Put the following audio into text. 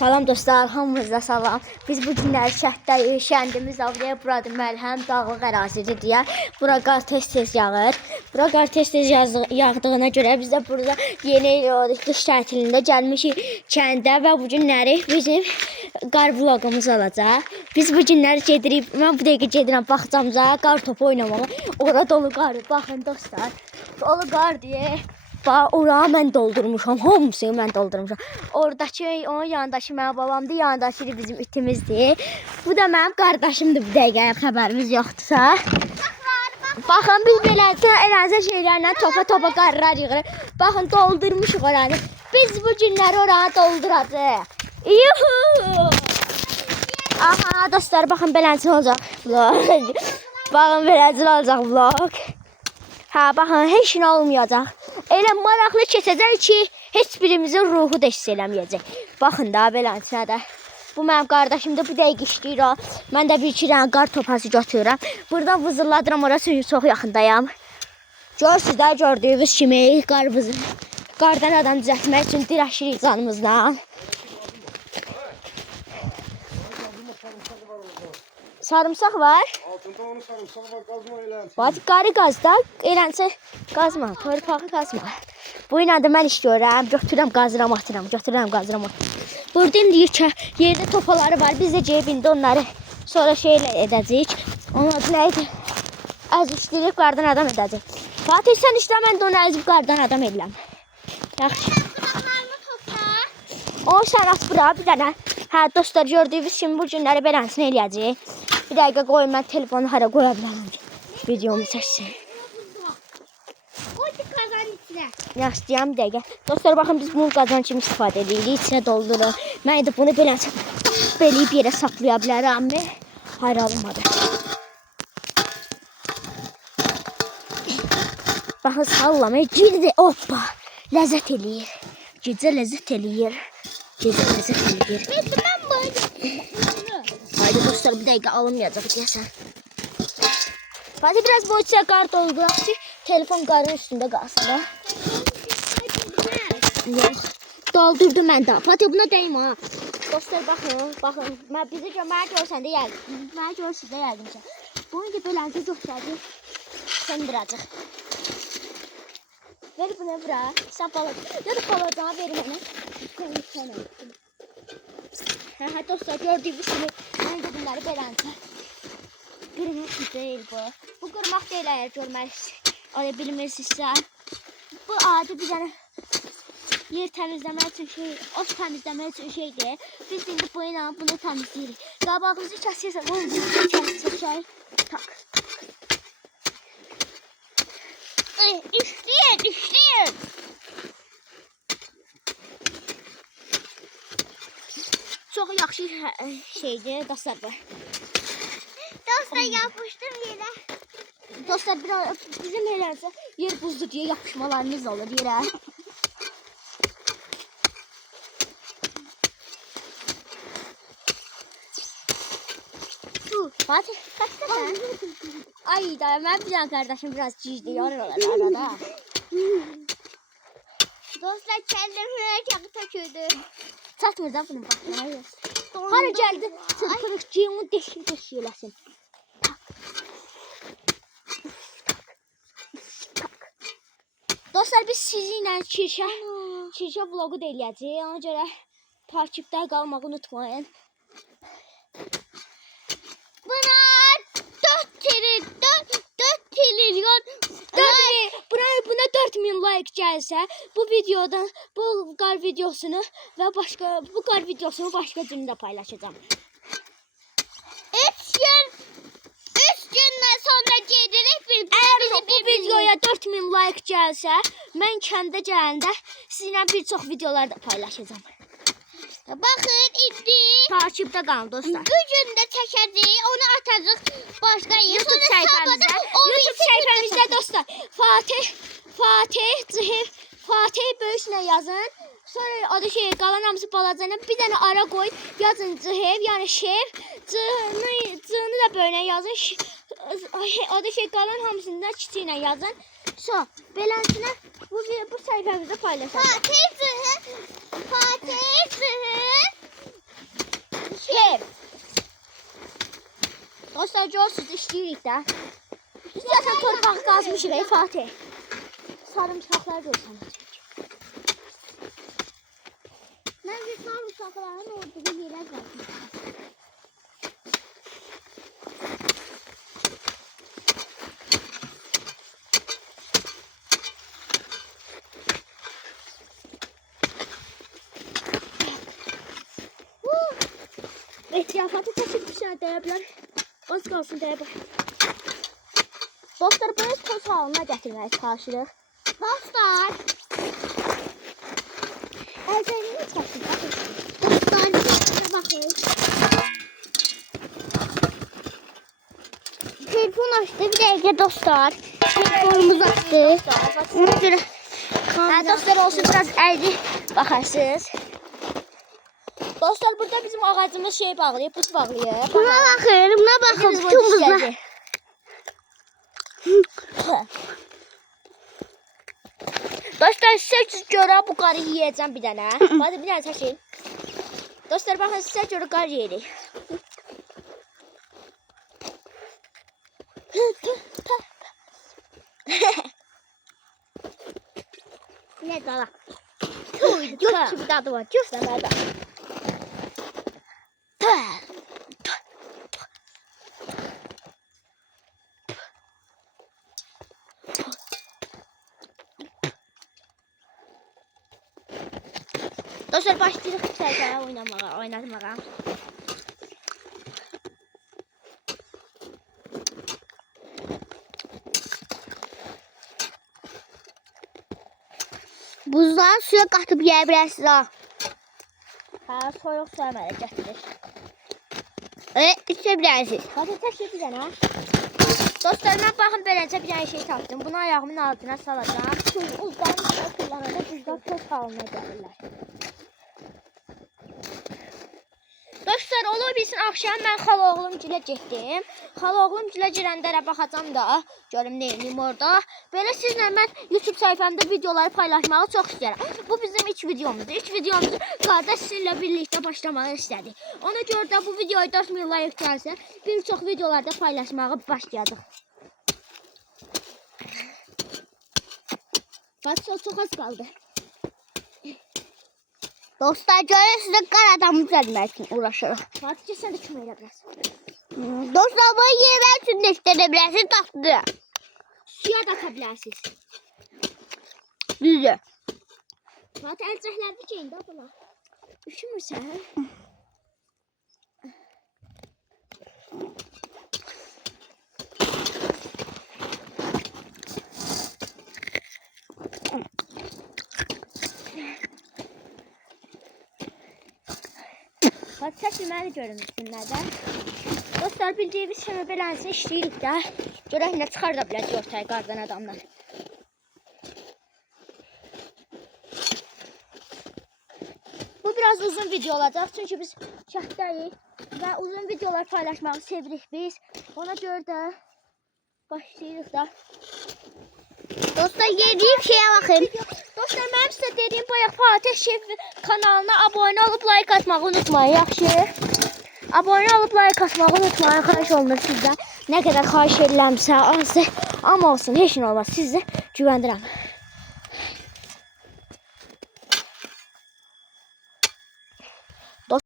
Salam dostlar, hamınıza salam. Biz bu günləri şəhətdəyik, şəndimiz avliya, burada məlhəm, dağlıq ərazidir deyə. Bura qar tez-tez yağır. Bura qar tez-tez yağdığına görə biz də burada yeni qış tətilində gəlmişik kəndə və bu günləri bizim qar vlogumuz olacaq. Biz bu günləri gedirik, mən bu dəqiqə gedirəm baxcamıza, qar topu oynamağa. Ora dolu qar, baxın dostlar. Dolu qar deyə. Ora mən doldurmuşam, hamısını mən doldurmuşam. Oradakı, onun yanındakı mənim babamdır, yanındakı bizim itimizdir. Bu da mənim qardaşımdır bu dəqiqə, xəbərimiz yoxdursa. Baxın, biz beləcə ərazə şeylərlə topa qarlar yığırıq. Baxın, doldurmuşuq oranı. Biz bu günləri oranı dolduracaq. Yuhu! Aha, dostlar, baxın, beləcə olacaq vlog. Baxın, beləcə olacaq vlog. Hə, baxın, heç nə olmayacaq. Elə maraqlı keçəcək ki, heç birimizin ruhu da hiss eləməyəcək. Baxın da, beləsinə də. Bu mənim qardaşımdır, bu dəqiq işləyir o. Mən də bir-iki dənə qar topası götürürəm. Buradan vızılladıram, orası çox yaxındayam. Görürsünüz də, gördüyünüz kimi qardan adam düzəltmək üçün dirəşirik canımızla. Sarımsaq var. Altında onun sarımsağı var, qazma elənsin. Bax, qarı qazda, elənsə qazma, torpağı qazma. Bu ilə də mən iş görürəm, götürürəm, qazıram, atıram, götürürəm, qazıram, atıram. Burada indi yerdə topaları var, biz də cebində onları sonra şeylə edəcəyik. Onun adı nə idi? Əzişdirib qardan adam edəcək. Fatih, sən işlə, mən də onu əzib qardan adam edirəm. Yaxşı. O, sən at bura, bir dənə. Hə, dostlar, gördüyünüz kimi bu günləri belənsini eləyəcək. Bir dəqiqə qoyun, mən telefonu hara qoya bilərəm ki, videomu çəksin. Qoydu qazanın içinə. Yaxşı, deyəm bir dəqiqə. Dostlar, baxın, biz bunu qazan kimi istifadə edirik, içinə doldurur. Mən də bunu beləyib yerə saxlaya bilərəm. Hayır, alınmadı. Baxın, sallamaya girdi, hoppa, ləzzət eləyir. Gecə ləzzət eləyir. Gecə ləzzət eləyir. Mən böyle. Haydi dostlar, bir dəqiqə alınmayacaq deyəsən. Fatih, biraz boyutuya qar dolduraq ki, telefon qarın üstündə qalsın da. Yox, doldurdum mən də. Fatih, buna dəyim ha. Dostlar, baxın. Bizi mənə görsən də yəqin. Mənə görürsünüz də yəqin. Bunu ki, beləcə göstərdik. Söndürəcək. Ver bunu bura. Sən balaca. Ya da balacana ver mənə. Hə, dostlar, gördüyünüz kimi mən də bunları beləcə. Qırmaq deyil bu. Bu qırmaq deyil, əgər görmək bilmirsinizsə. Bu adi bir dənə yer təmizləmək üçün şey, ot təmizləmək üçün şeydir. Biz indi bu ilə bunu təmizləyirik. Qabağımızı kəsirsə, bunu kəsirək. Tak. İşləyir. Çox yaxşı şeydir, dostlar bu. Dostlar, yapışdım yerə. Dostlar, bizim eləncə yer buzlu deyə yapışmalarımız olur yerə. Fatih, kaçta sen? Ay da, mən bir an qardaşım biraz cizdi, yarır arada. Dostlar, kendime çok töküldü. Çatmır da bunun baxın. Hara gəldi, çırpırıqcığımı deşik eləsin. Dostlar, biz sizinlə Kirşə vlogu da eləyəcəyik. Ona görə takipdə qalmağı unutmayın. Buna 4 trilyon. Buna 4000 like gəlsə, bu qar videosunu və bu qar videosunu başqa cümlə paylaşacağım. 3 gündən sonra gedirik Əgər bu videoya 4000 like gəlsə, mən kəndə gələndə sizinlə bir çox videolar da paylaşacağım. Baxın, indi Takipdə qalın dostlar. bu gün də çəkəcəyik, onu atacaq başqa yer. YouTube səhifəmizdə dostlar. Fatih böyüklə yazın. Sonra adı qalan hamısı balacana bir dənə ara qoyun. Yazın Cıhev, yəni şev. Cığını da böyünə yazın. Adı qalan hamısını da kiçiklə yazın. Beləsinə bu səhifəmizdə paylaşacağım. Fatih Zıhır Dostlar görürsünüz işləyirik də. Biz zaten torpaq qazmışıq ey Fatih. Sarımsaqlar görsənəcək. Mən bir sarımsaqların olduğu yerə gəldim. Ehtiyatı taşıp bir şey deyiblər. Az qalsın deyiblər. Dostlar bunu toz halına gətirməyi çalışırıq. Dostlar. Əlcəyini çəksin. Dostlar bir bakın. Telefon açtı bir dakika dostlar. Telefonumuz açtı. Ona göre Dostlar olsun biraz əydi baxarsınız. Dostlar burada bizim ağacımız şey bağlayıb, buz bağlayıb. buna bakın, buna bakın. Biz Bütün bunu buzlar. istədik. Dostlar size görə bu qarı yiyəcəm bir dənə. Hadi bir dənə çəkin. Dostlar baxın sizə görə qar yeyirik. Ne dala? Yok gibi dadı var. Göster nerede? Dostlar başlayırıq çayda oynatmağa. Buzlar suya katıp yiyebilirsiniz ha. Ha soyuq su əmələ gətirir. İçebilirsiniz. Hadi təşkil bir dənə. Dostlar mən baxın beləcə bir dənə şey tapdım. Bunu ayağımın altına salacağım. Uzdan kullanacaq. Buzlar toz halına gəlirlər. Dostlar olur bilsin axşam mən xalaoğlum gilə getdim. Xalaoğlum gilə girəndə də baxacam da görüm neyim orada. Belə sizlə mən YouTube səhifəmdə videoları paylaşmağı çox istəyirəm. Bu bizim ilk videomuzdur. İlk videomuzu qardaş sizinlə birlikdə başlamağı istədik. Ona görə də bu videoyu 4000 like gəlsə bir çox videolarda paylaşmağı başlayacaq. Bax çox az qaldı. Dostlar görüyorsunuz kar adamı düzeltmek için uğraşırıq. Fatih'cə sən də kömək elə bilərsən. Dostlar bunu yemək üçün də istəyə tatlı. Suya da ata bilərsiniz. Düzdür. Fatih əlcəklərini geyin də buna. Üşümürsən? Fatih çəkilməni görünmüşsün nədən? Dostlar bildiğimiz kimi belənsin işləyirik də. Görək nə çıxar da bilək ortaya qardan adamlar. Bu biraz uzun video olacaq çünki biz şəhdəyik və uzun videolar paylaşmağı sevirik biz. Ona görə də başlayırıq da. Dostlar yediğim şeye bakın. Dostlar mənim sizə dediyim bayaq Fatih Şef kanalına abone olup like atmağı unutmayın. Yaxşı. Abone olup like atmağı unutmayın. Xahiş olunur sizdən. Nə qədər xahiş ediləmsə azdır. Amma olsun heç nə olmaz. Sizi güvəndirəm.